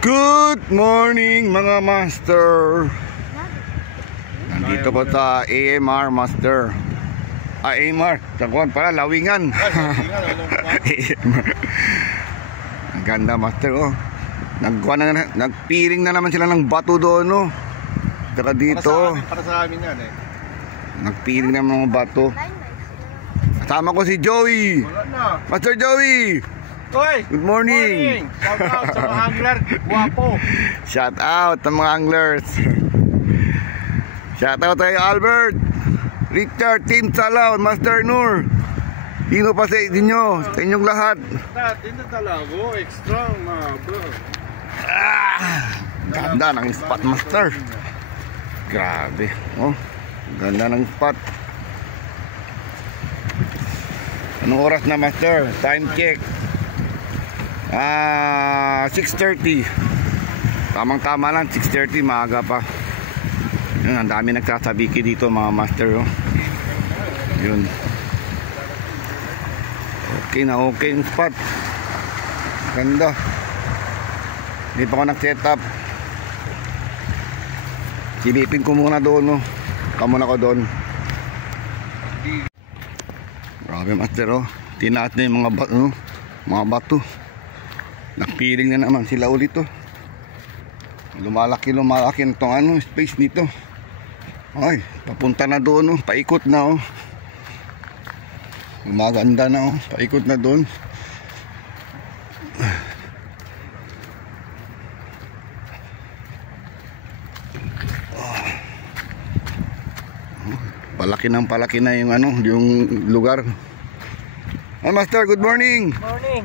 Good morning mga master. Nandito ko sa AMR master. AMR, tagwan pala, Lawingan. Ang ganda master oh. Nagpiring na naman sila ng bato doon oh. Saka dito para sa amin yan eh. Nagpiring na mga bato. Kasama ko si Joey. Master Joey. Oy, good morning. Shout out sa mga angler, guwapo. Shout out sa mga anglers. Shout out kay Albert, Richard, Team Salaw, Master Nur. Dino pa sa inyo, sa inyong lahat. Dito talaga, extra bro. Ganda ng spot master. Grabe. Oh, ganda ng spot. Anong oras na master? Time check. 6:30. Tamang-tama lang, 6:30, maaga pa. Yun, ang dami nagsasabiki dito mga master oh. Yun. Okay na okay yung spot. Ganda. Hindi pa ako nag-set up. Silipin ko muna doon oh. Kamuna ko doon. Grabe master oh. Tinaat na yung mga bato. Nagpiring na naman sila ulit oh. Lumalaki itong space nito. Ay, papunta na doon oh. Paikot na oh. Maganda na oh. Paikot na doon. Palaki na yung yung lugar. Hi master, good morning. Morning.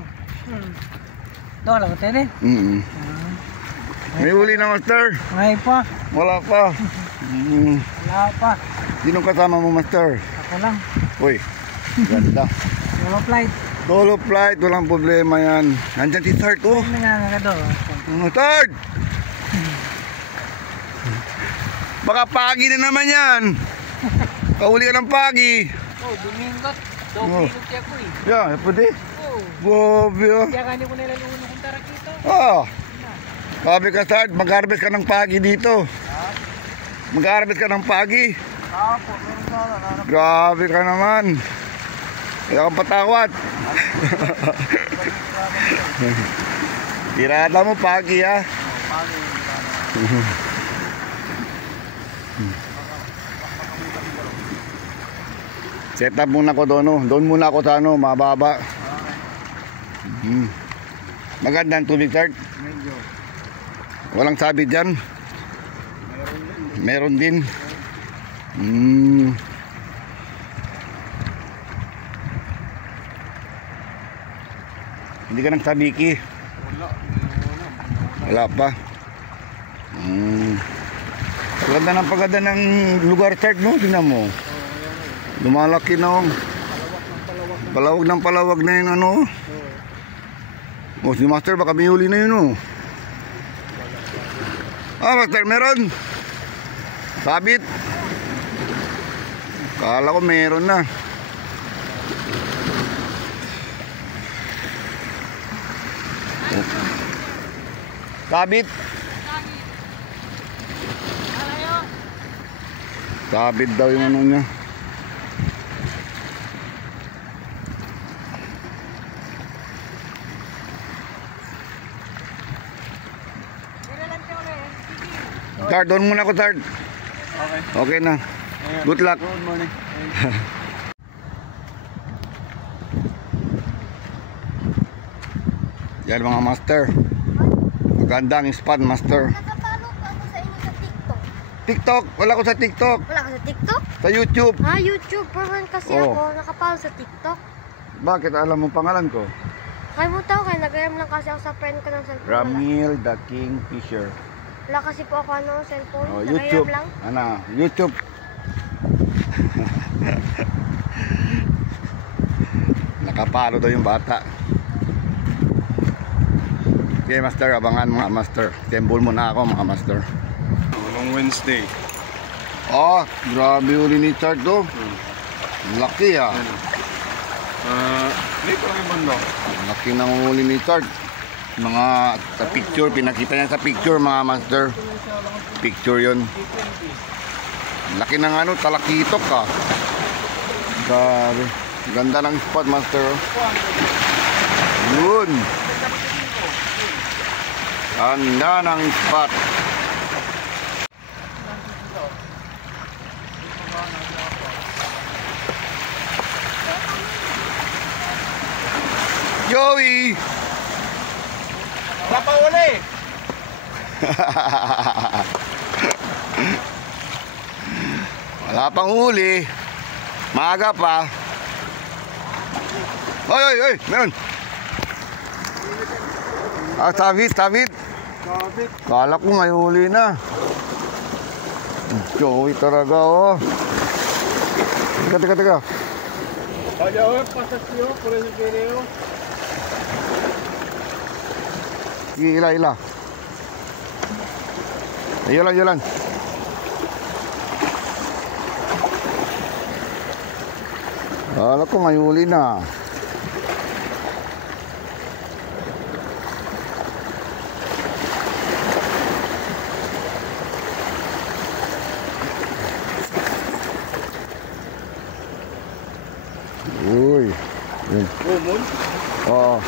Doon lang tayo din. May huli na master. May pa. Wala pa. Wala pa. Sinong kasama mo master? Ako lang. Uy, ganda. Solo flight. Solo flight, walang problema yan. Nandyan si Third oh. Ano nga doon? Third! Baka pagi na naman yan. Kauli ka ng pagi. Oh, bumingot. Domingot siya ko eh. Yeah, pwede. Gobi oh. Kaya kanya ko nilalunod kung tarakito. Sabi ka Third, mag-harvest ka ng pagi dito. Mag-harvest ka ng pagi. Po. Grabe ka naman. Kaya kang patawad. Tirada mo pagi ha. Set up muna ko doon oh. Doon muna ako sa mababa. Maganda ang tubig Third. Walang sabi dyan. Meron din. Hindi ka nagsabiki. Wala pa. Paganda ng lugar Third no. Tingnan mo. Lumalaki na oh. Palawag na yung oh, si master baka may huli na yun oh. Master meron. Sabit. Kala ko meron na. Sabit. Sabit daw yung niya. Third, doon muna ako Third. Okay na. Good luck. Good morning. Yan mga master. Maganda ang spot master. Nakapalo ko ako sa inyo sa TikTok. TikTok? Wala ko sa TikTok. Wala ka sa TikTok? Sa YouTube. YouTube. Parang kasi ako nakapalo sa TikTok. Bakit alam mo pangalan ko? Kaya mo tao, kaya nag-ram lang kasi ako sa friend ko ng cellphone. Ramil the Kingfisher. Wala kasi po ako cellphone. YouTube. Lang. YouTube. Nakapalo daw yung bata. Okay master, abangan mga master. Tembol muna ako mga master. Long Wednesday. Grabe uli ni Third to. Laki Dito lang yung banda. Laki ng uli ni Third. Mga sa picture, pinakita niya sa picture mga master. Picture yon. Laki ng ano, talakitok ka. Grabe. Ganda ng spot master. Yun. Ganda ng spot. Joey! Wala pa uli. Wala pang huli. Maaga pa. Oy, meron. Tabit. Sabit. Kala ko may huli na. Joey talaga, oh. Teka. Kaya pasasyo, por eso quereo. Ila. Ayun. Kala ko may huli na. Uy. Yun. Umon. Oo.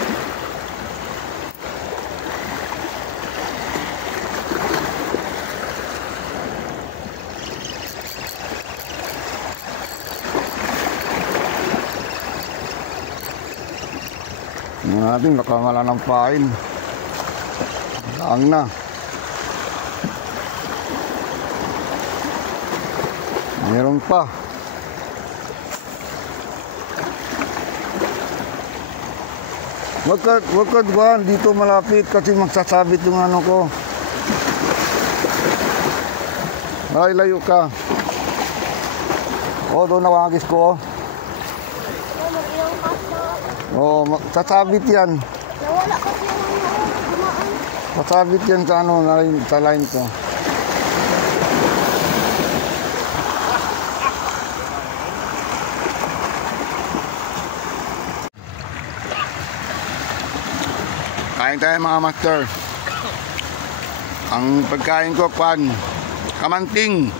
Natin nakangala ng pain. Laang na. Meron pa. Wag ka dumaan dito malapit kasi magsasabit yung ano ko. Ay, layo ka. Doon nawagis ko. Mag-ilang kasi na. Sasabit yan. Nawala kasi yung dumaan. Sasabit yan sa ano, sa line ko. Kain tayo mga master. Ang pagkain ko, kamanting.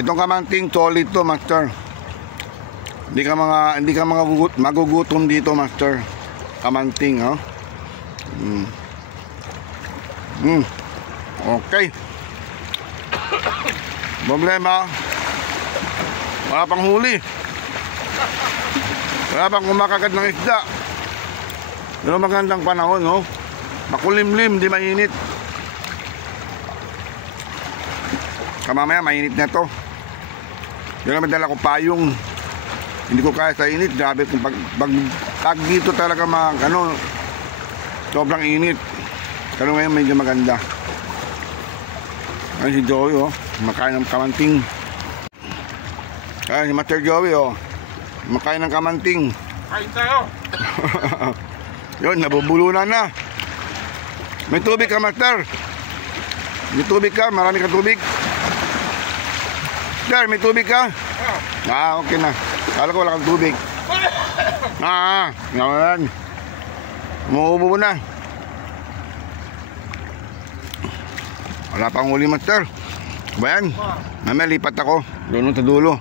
Itong kamanting, solid to master. Hindi ka magugutom dito master. Kamanting, oh. Okay. Problema, wala pang huli. Wala pang kumakagat ng isda. Pero magandang panahon, no? Makulimlim, di mainit. Kamamaya, mainit na to. Pero may dala ko payong. Hindi ko kaya sa init. Grabe kung pag dito talaga sobrang init. Pero ngayon medyo maganda. Ay, si Joey, oh. Makain ng kamanting. Ay, si Master Joey, oh. Makain ng kamanting. Kain tayo. Yun, nabubulunan na. May tubig ka, Master. May tubig ka, marami ka tubig. Sir, may tubig ka? Okay na. Kala ko wala kang tubig. Naman. Umuubo na. Wala pang huli, Master. Bayan, mamaya lipat ako. Doon sa dulo.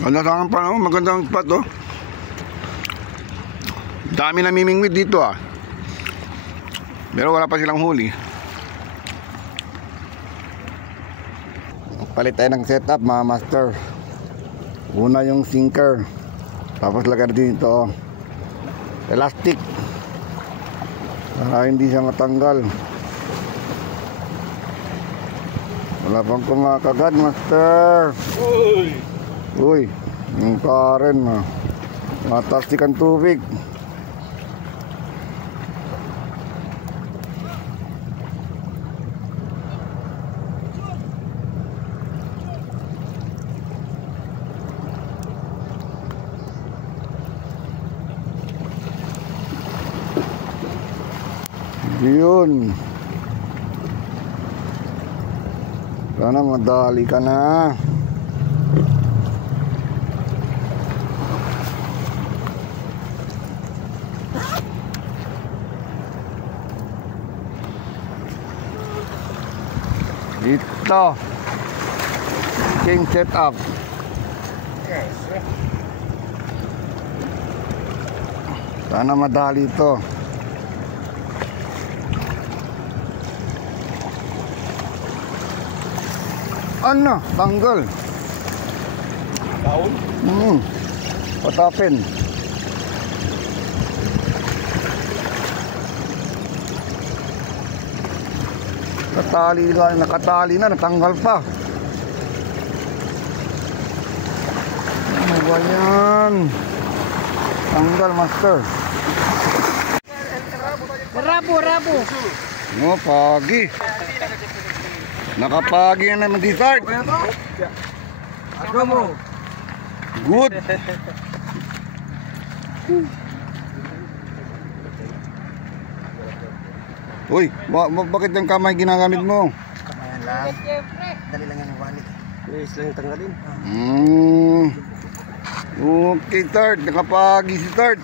Ganda sa akin pa, oh. Magandang spot, oh. Dami na mimingwit dito, ah. Pero wala pa silang huli. Palit tayo ng setup mga master. Una yung sinker. Tapos lagay dito, oh, elastic. Para hindi siya matanggal. Wala pang kumakagat, master. Uy, yung Karen, ah. Matastik ang tubig. Yun. Sana madali ka na. Ito. King setup. Sana madali ito. Ano? Tanggal. Taon? What happened? Nakatali na, natanggal pa. Ano ba yan? Tanggal, master. Rabo. No, pagi. Nakapagi na naman di start. Ako mo. Good. Uy, bakit yung kamay ginagamit mo? Kamayan lang. Siyempre. Dali lang yan ang wallet. Yes lang yung tanggalin. Okay, start. Nakapagi si start.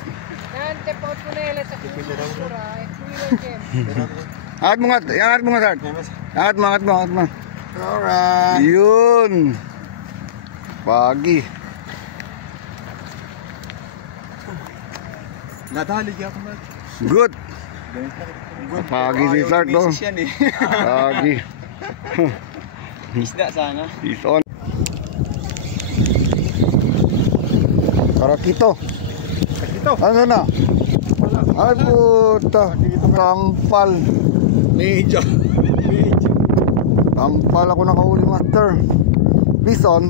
Nante po po na ilan sa kultura. Kuya Jem. Angat mo nga, start. Angat mo. Alright. Yun. Pagi. Nadali di ako mag. Good. Pagi si start, no? Pagi. Isda sana. Is on. Karakito. Dito. Ano na? Ay puta. Tampal. Medyo. Tampal ako nakahuli, master. Bison.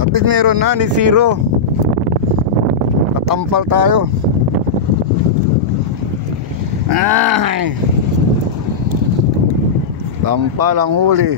At least meron na ni Zero. Katampal tayo. Ay. Tampal ang huli.